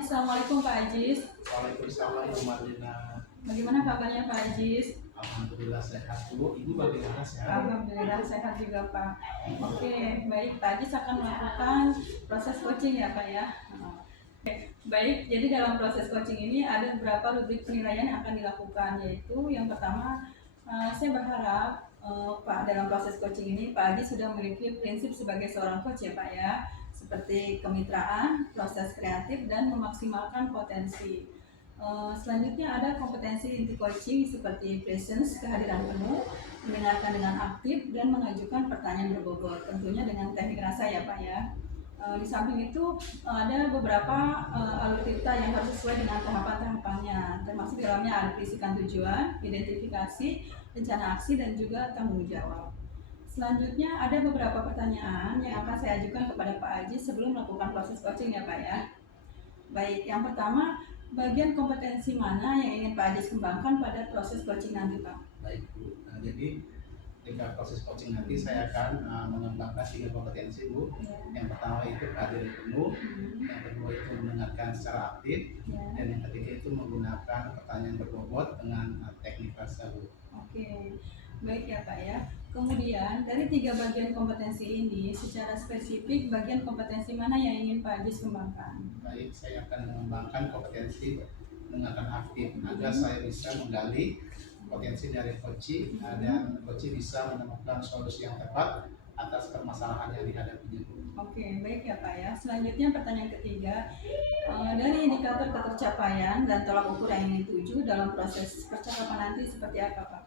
Assalamualaikum Pak Ajis. Waalaikumsalam Bu Marlina. Bagaimana kabarnya Pak Ajis? Alhamdulillah sehat Bu. Ibu bagaimana sehat? Alhamdulillah sehat juga Pak. Oke, baik Pak Ajis akan melakukan proses coaching ya Pak ya. Oke, baik. Jadi dalam proses coaching ini ada beberapa rubrik penilaian yang akan dilakukan, yaitu yang pertama, saya berharap Pak dalam proses coaching ini Pak Ajis sudah memiliki prinsip sebagai seorang coach ya Pak ya, seperti kemitraan, proses kreatif, dan memaksimalkan potensi. Selanjutnya ada kompetensi inti coaching seperti presence, kehadiran penuh, mendengarkan dengan aktif, dan mengajukan pertanyaan berbobot, tentunya dengan teknik rasa ya Pak ya. Di samping itu ada beberapa alur cerita yang harus sesuai dengan tahapan-tahapannya, termasuk dalamnya ada perisikan tujuan, identifikasi, rencana aksi, dan juga tanggung jawab. Selanjutnya ada beberapa pertanyaan yang akan saya ajukan kepada Pak Aji sebelum melakukan proses coaching ya Pak ya. Baik, yang pertama, bagian kompetensi mana yang ingin Pak Aji kembangkan pada proses coaching nanti Pak? Baik Bu. Jadi ketika proses coaching nanti saya akan mengembangkan 3 kompetensi Bu. Ya. Yang pertama itu kehadiran penuh, yang kedua itu mendengarkan secara aktif, Ya. dan yang ketiga itu menggunakan pertanyaan berbobot dengan teknik rasa Bu. Oke, baik ya Pak ya. Kemudian dari 3 bagian kompetensi ini, secara spesifik bagian kompetensi mana yang ingin Pak Ajis kembangkan? Baik, saya akan mengembangkan kompetensi mendengarkan aktif agar saya bisa menggali potensi dari coach dan coach bisa menemukan solusi yang tepat atas permasalahan yang dihadapinya. Oke, baik ya Pak ya. Selanjutnya pertanyaan ketiga, dari indikator ketercapaian dan tolak ukur yang ingin tuju dalam proses percakapan nanti seperti apa Pak?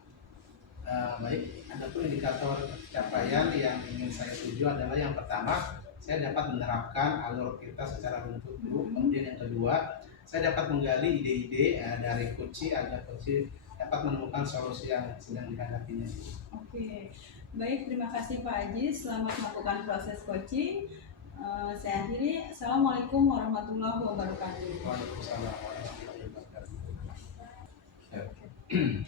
Baik, ada pun indikator capaian yang ingin saya tuju adalah yang pertama, saya dapat menerapkan alur kita secara runtut Bu. Kemudian yang kedua, saya dapat menggali ide-ide dari coach agar coach dapat menemukan solusi yang sedang dihadapinya. Oke, baik, terima kasih Pak Aji. Selamat melakukan proses coaching. Saya akhiri. Assalamualaikum warahmatullahi wabarakatuh. Waalaikumsalam warahmatullahi wabarakatuh.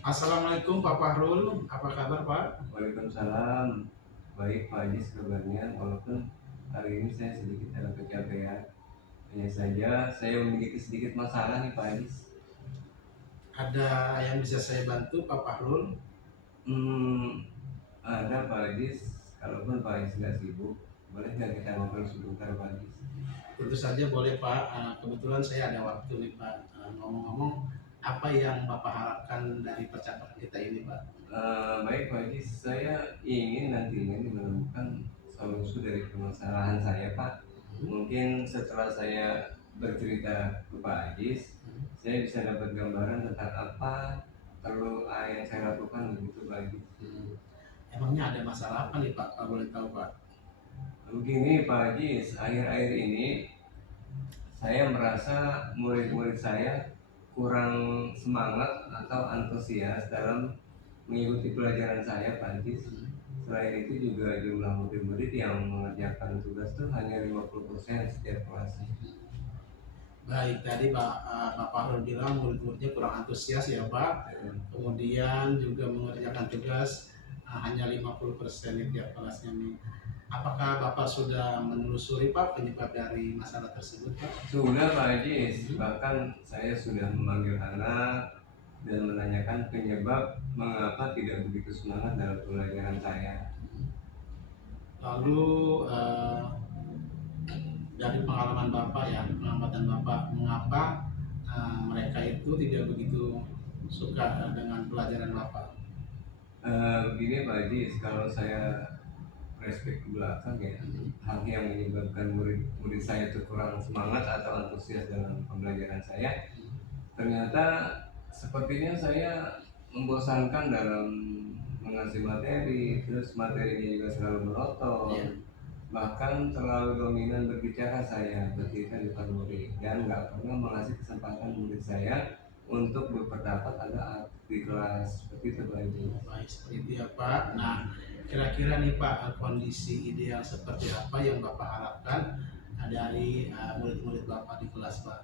Assalamualaikum Pak Fahrul, apa kabar Pak? Waalaikumsalam. Baik Pak Ajis kabarnya, walaupun hari ini saya sedikit ada kecapean. Hanya saja saya memiliki sedikit masalah nih Pak Ajis. Ada yang bisa saya bantu Pak Fahrul? Ada Pak Ajis, kalaupun Pak Ajis nggak sibuk, boleh nggak kita ngobrol sebentar Pak Ajis? Tentu saja boleh Pak. Kebetulan saya ada waktu nih Pak. Ngomong-ngomong, apa yang Bapak harapkan dari percakapan kita ini Pak? Baik Pak Ajis, saya ingin nantinya menemukan solusi dari permasalahan saya Pak. Mungkin setelah saya bercerita ke Pak Ajis, saya bisa dapat gambaran tentang apa perlu yang saya lakukan begitu Pak Ajis. Emangnya ada masalah apa nih Pak? Kalau boleh tahu Pak? Begini Pak Ajis, akhir-akhir ini saya merasa murid-murid saya kurang semangat atau antusias dalam mengikuti pelajaran saya Pak Ajis. Selain itu juga jumlah murid-murid yang mengerjakan tugas itu hanya 50% setiap kelasnya. Baik, tadi Pak Fahrul bilang murid-muridnya kurang antusias ya Pak. Kemudian juga mengerjakan tugas hanya 50% di tiap kelasnya nih. Apakah Bapak sudah menelusuri Pak penyebab dari masalah tersebut Pak? Sudah Pak Ajis, bahkan saya sudah memanggil anak dan menanyakan penyebab mengapa tidak begitu semangat dalam pelajaran saya. Lalu dari pengalaman Bapak ya, pengamatan Bapak, mengapa mereka itu tidak begitu suka dengan pelajaran Bapak? Begini Pak Ajis, kalau saya flashback ke belakang ya, hal yang menyebabkan murid saya itu kurang semangat atau antusias dalam pembelajaran saya, ternyata sepertinya saya membosankan dalam mengasih materi, terus materinya juga selalu monoton, bahkan terlalu dominan berbicara saya ketika di depan murid, dan nggak pernah mengasih kesempatan murid saya untuk berpendapat ada di kelas seperti itu Pak Ajis. Baik, seperti itu ya Pak. Nah, kira-kira nih Pak, kondisi ideal seperti apa yang Bapak harapkan dari murid-murid Bapak di kelas Pak?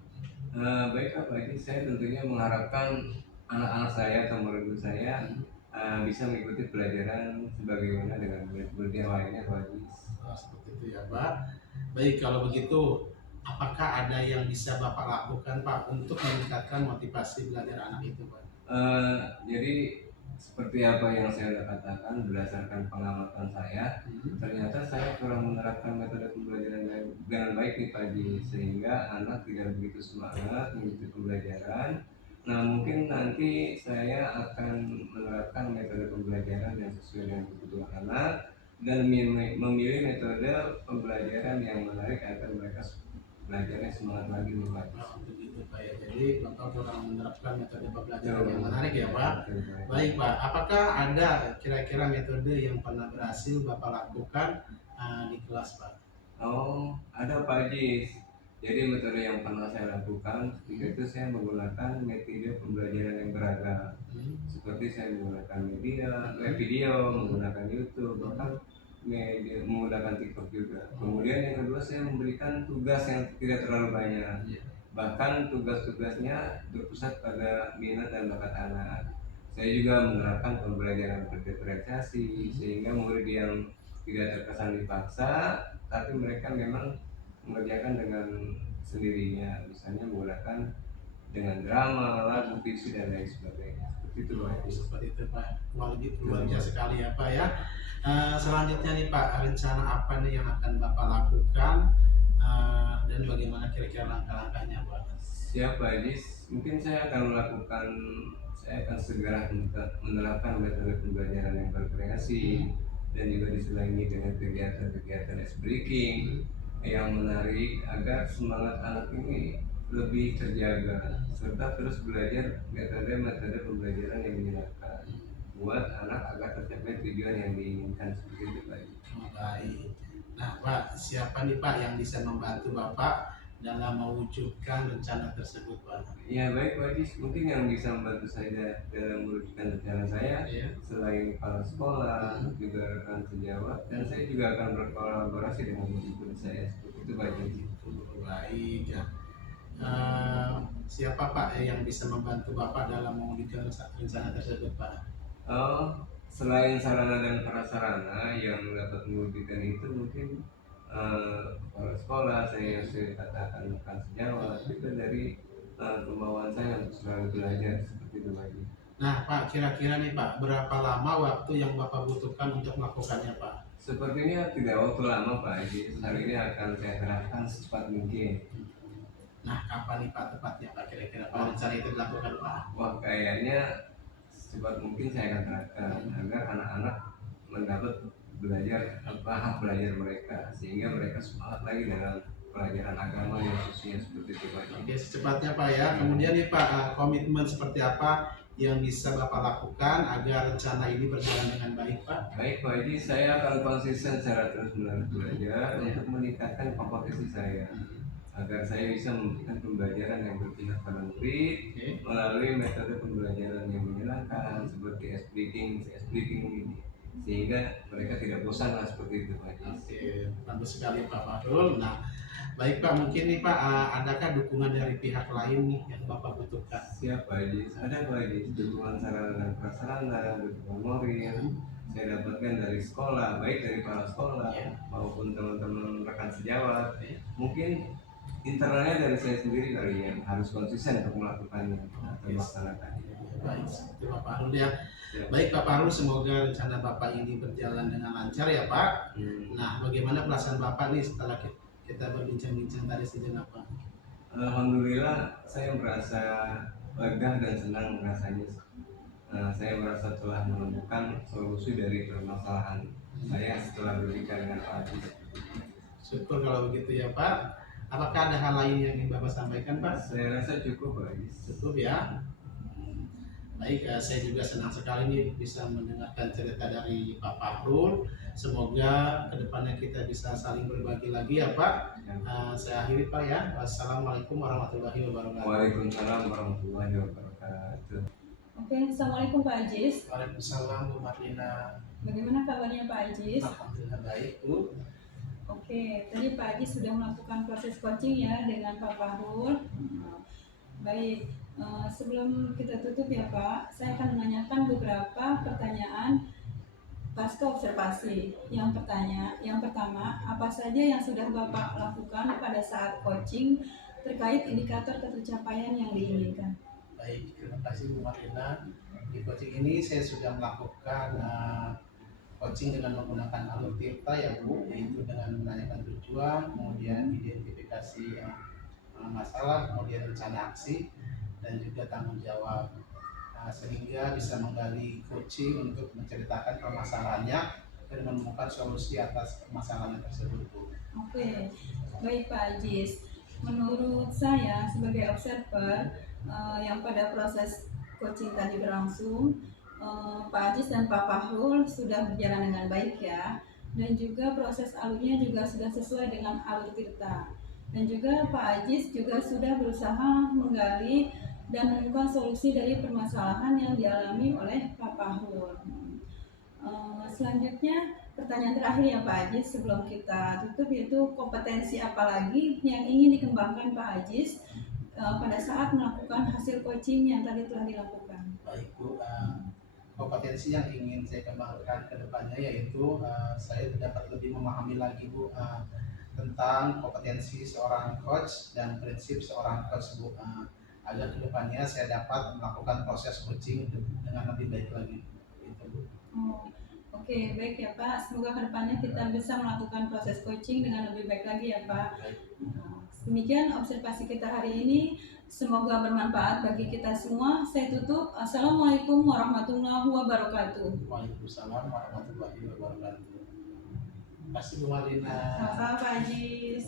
Baik Pak Ajis, saya tentunya mengharapkan anak-anak saya atau murid saya bisa mengikuti pelajaran sebagaimana dengan murid-murid yang lainnya Pak Ajis. Seperti itu ya Pak. Baik, kalau begitu apakah ada yang bisa Bapak lakukan Pak untuk meningkatkan motivasi belajar anak itu Pak? Jadi seperti apa yang saya sudah katakan berdasarkan pengamatan saya, ternyata saya kurang menerapkan metode pembelajaran dengan baik nih Pak Haji, sehingga anak tidak begitu semangat mengikuti pembelajaran. Nah mungkin nanti saya akan menerapkan metode pembelajaran yang sesuai dengan kebutuhan anak dan memilih metode pembelajaran yang menarik agar mereka belajarnya semangat lagi nih Pak Haji. Oh, begitu Pak ya. Jadi Bapak kurang menerapkan metode pembelajaran yang menarik ya Pak. Baik Pak, apakah ada kira-kira metode yang pernah berhasil Bapak lakukan di kelas Pak? Oh, ada Pak Haji. Jadi metode yang pernah saya lakukan ketika itu saya menggunakan metode pembelajaran yang beragam. Seperti saya menggunakan video, menggunakan YouTube, bahkan menggunakan TikTok juga. Kemudian yang kedua saya memberikan tugas yang tidak terlalu banyak. Bahkan tugas-tugasnya berpusat pada minat dan bakat anak. Saya juga menerapkan pembelajaran berdiferensiasi sehingga murid yang tidak terkesan dipaksa, tapi mereka memang mengerjakan dengan sendirinya, misalnya menggunakan dengan drama, lagu, puisi dan lain sebagainya. Seperti itu Pak. Seperti itu Pak. Luar biasa sekali ya Pak ya. Selanjutnya nih Pak, rencana apa nih yang akan Bapak lakukan dan bagaimana kira-kira langkah-langkahnya Pak? Siap Pak Haji, mungkin saya akan segera menerapkan metode pembelajaran yang berkreasi dan juga diselingi dengan kegiatan-kegiatan ice breaking yang menarik agar semangat anak ini lebih terjaga serta terus belajar metode-metode pembelajaran yang menyenangkan buat anak agar tercapai tujuan yang diinginkan seperti itu Pak. Baik. Nah Pak, siapa nih Pak yang bisa membantu Bapak dalam mewujudkan rencana tersebut Pak? Ya baik Pak Haji, mungkin yang bisa membantu saya dalam mewujudkan rencana saya selain kepala sekolah, juga rekan sejawat, dan saya juga akan berkolaborasi dengan guru saya seperti itu Pak Haji. Baik ya. Siapa Pak yang bisa membantu Bapak dalam mewujudkan rencana tersebut Pak? Selain sarana dan prasarana yang dapat mewujudkan itu mungkin kepala sekolah, saya katakan rekan sejawat, itu dari kemauan saya untuk selalu belajar seperti itu Pak Haji. Nah Pak, kira-kira nih Pak, berapa lama waktu yang Bapak butuhkan untuk melakukannya Pak? Sepertinya tidak waktu lama Pak Haji, hal ini akan saya terapkan secepat mungkin. Nah kapan nih Pak tepatnya Pak kira-kira Pak rencana itu dilakukan Pak? Wah kayaknya secepat mungkin saya akan terapkan agar anak-anak mendapat hak belajar mereka sehingga mereka semangat lagi dalam pelajaran agama yang khususnya seperti itu Pak. Oke, secepatnya Pak ya. Kemudian nih Pak, komitmen seperti apa yang bisa Bapak lakukan agar rencana ini berjalan dengan baik Pak? Baik Pak Haji, saya akan konsisten secara terus-menerus belajar untuk meningkatkan kompetisi saya agar saya bisa memberikan pembelajaran yang berpihak pada murid melalui metode pembelajaran yang menyenangkan seperti speaking ini sehingga mereka tidak bosan lah seperti itu Pak Haji. Oke, bagus sekali Pak Fahrul. Nah, baik Pak, mungkin nih Pak, adakah dukungan dari pihak lain nih yang Bapak butuhkan? Siap Pak Haji, ada Pak Haji, dukungan sarana dan prasarana, dukungan moral saya dapatkan dari sekolah, baik dari kepala sekolah maupun teman-teman rekan sejawat. Mungkin internalnya dari saya sendiri kali yang harus konsisten untuk melakukannya atau melaksanakannya. Baik, seperti Pak Fahrul ya. Baik Pak Fahrul, semoga rencana Bapak ini berjalan dengan lancar ya Pak. Nah, bagaimana perasaan Bapak nih setelah kita berbincang-bincang tadi sejenak Pak? Alhamdulillah saya merasa lega dan senang rasanya. Saya merasa telah menemukan solusi dari permasalahan saya setelah berbicara dengan Pak Haji. Syukur kalau begitu ya Pak. Apakah ada hal lain yang ingin Bapak sampaikan Pak? Saya rasa cukup Pak Haji. Cukup ya. Baik, saya juga senang sekali nih bisa mendengarkan cerita dari Pak Fahrul. Semoga kedepannya kita bisa saling berbagi lagi ya Pak. Saya akhiri Pak ya. Wassalamualaikum warahmatullahi wabarakatuh. Waalaikumsalam warahmatullahi wabarakatuh. Oke, Assalamualaikum Pak Ajis. Waalaikumsalam Bu Marlina. Bagaimana kabarnya Pak Ajis? Alhamdulillah baik Bu. Oke, tadi Pak Ajis sudah melakukan proses coaching ya dengan Pak Fahrul. Baik, sebelum kita tutup ya Pak, saya akan menanyakan beberapa pertanyaan pasca observasi. Yang pertama, apa saja yang sudah Bapak lakukan pada saat coaching terkait indikator ketercapaian yang diinginkan? Baik, terima kasih Bu Marina. Di coaching ini saya sudah melakukan coaching dengan menggunakan alur Tirta ya Bu, yaitu dengan menanyakan tujuan, kemudian identifikasi masalah, kemudian rencana aksi, dan juga tanggung jawab. Sehingga bisa menggali coaching untuk menceritakan permasalahannya dan menemukan solusi atas permasalahan tersebut Bu. Oke, baik Pak Ajis. Menurut saya sebagai observer yang pada proses coaching tadi berlangsung, Pak Ajis dan Pak Fahrul sudah berjalan dengan baik ya. Dan juga proses alurnya juga sudah sesuai dengan alur Tirta. Dan juga Pak Ajis juga sudah berusaha menggali dan menemukan solusi dari permasalahan yang dialami oleh Pak Fahrul. Selanjutnya pertanyaan terakhir ya Pak Ajis sebelum kita tutup, yaitu kompetensi apa lagi yang ingin dikembangkan Pak Ajis pada saat melakukan hasil coaching yang tadi telah dilakukan. Baik Bu, kompetensi yang ingin saya kembangkan ke depannya yaitu saya dapat lebih memahami lagi Bu tentang kompetensi seorang coach dan prinsip seorang coach Bu, agar kedepannya saya dapat melakukan proses coaching dengan lebih baik lagi. Itu Bu. Oke, baik ya Pak. Semoga kedepannya kita bisa melakukan proses coaching dengan lebih baik lagi ya Pak. Demikian observasi kita hari ini. Semoga bermanfaat bagi kita semua. Saya tutup. Assalamualaikum warahmatullahi wabarakatuh. Waalaikumsalam warahmatullahi wabarakatuh. Terima kasih Bu Marina. Sama-sama Pak Ajis.